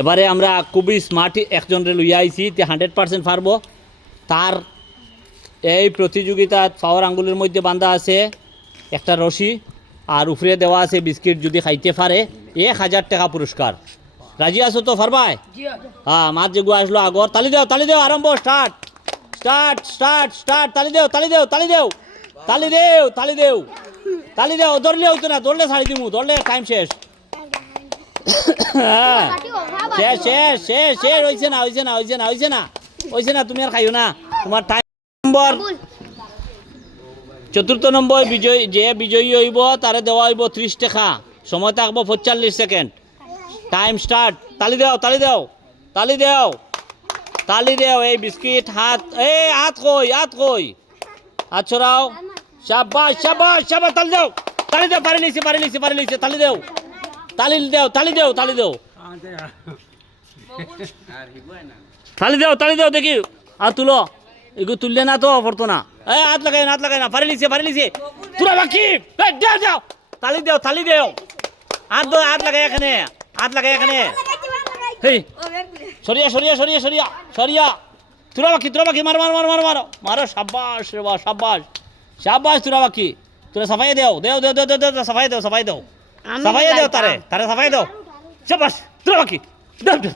এবারে আমরা খুবই স্মার্ট একজনরে লইয়া আইছি, 100% পারবো। তার এই প্রতিযোগিতা পাওয়ার আঙ্গুলের মধ্যে বাঁধা আছে একটা রশি, আর উপরে দেওয়া আছে বিস্কিট। যদি খাইতে পারে 1000 টাকা পুরস্কার। রাজি আছো তো? পারবাই? হ্যাঁ, মাছ যেগুলো আসলো আগর। তালি দেও, তালি দেও, আরম্ভ, স্টার্ট স্টার্ট স্টার্ট স্টার্ট। তালি দেও, তালি দেও, তালি দেও, তালি দেও, তালি দেও, তালি দেও। ধরলে হইতো না, ধরলে ছাড়ি দিমু, ধরলে টাইম শেষ। হ্যাঁ, শেষ শেষ শেষ শেষ। হয়েছে না, হয়েছে না, হয়েছে না, হয়েছে না, হয়েছে না। তুমি আর খাইও না, তোমার টাইম। নম্বর 4th নম্বর বিজয়ী, যে বিজয়ী হইব তারে দেওয়া হইব 30 টাকা। সময় থাকবো 45 সেকেন্ড। Time start. তালি দেও, তালি দেও, তালি দেও, তালি দেও। এই বিস্কিট হাত, এই হাত কই, হাত কই, হাত ছড়াও। শাবাশ শাবাশ শাবাশ। তালি দেও, তালি দেও। পারি নিছে, পারি নিছে, পারি নিছে। তালি দেও, তালি দেও, তালি দেও, তালি দেও, তালি দেও, তালি দেও। দেখি হাত তুলো। এগুলো তুললে না তো পড়তো না। এই হাত লাগাই না, হাত লাগাই না। পারি নিছে, পারি নিছে। তুলা বাকি। দেও দেও, তালি দেও, তালি দেও। হাত দাও, হাত লাগাই এখানে, হাত লাগাই এখানে। হেই, সরিয়া সরিয়া সরিয়া সরিয়া সরিয়া। তুলা বাকি, তুলা বাকি। মারো মারো মারো মারো মারো মারো। সাব্বাস রে বাবা, সাব্বাস সাব্বাস। তুলা বাকি, তুলা সাফাই দেও, দেও দেও দেও দেও, সাফাই দেও, সাফাই দেও, সাফাই দেও। তারে তারে সাফাই দেও। সাব্বাস। তুলা বাকি, দেও দেও।